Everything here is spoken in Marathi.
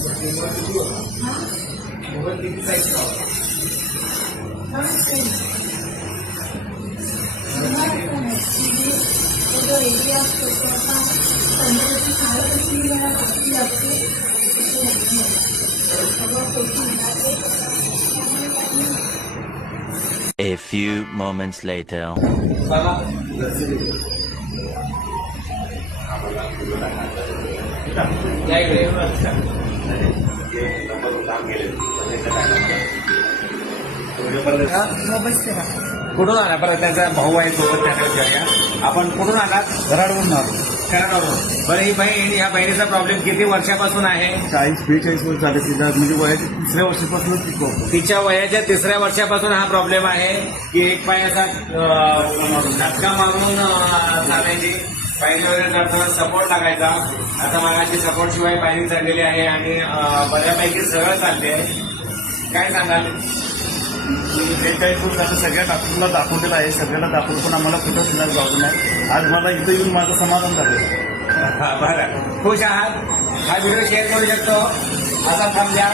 A few moments later. कुठून आला? बरं, त्याचा भाऊ आहे सोबत, त्याकडे विचारूया. आपण कुठून आलात? कराडवरून आलो. कराडवरून. बरं, ही बहीण, ह्या बहिणीचा प्रॉब्लेम किती वर्षापासून आहे? 40-45 वर्ष झाले. तिला म्हणजे वयाच्या 3ऱ्या वर्षापासूनच ती प्रॉब्लेम. तिच्या वयाच्या 3ऱ्या वर्षापासून हा प्रॉब्लेम आहे की एक पाय असा झटका मारून चालायची. पायरी वगैरे करताना सपोर्ट लागायचा. आता मागाशी सपोर्ट शिवाय पायरी चाललेली आहे आणि बऱ्यापैकी सरळ चालते. काय सांगाल? 43 वर्ष झालं. सगळ्या डॉक्टरला दाखवलेलं आहे. सगळ्याला दाखवलं पण आम्हाला कुठंच इलाज गावलं नाही. आज मला इथं येऊन माझं समाधान झालं. बरं, खुश आहात? हा व्हिडिओ शेअर करू शकतो. आता थांबल्या.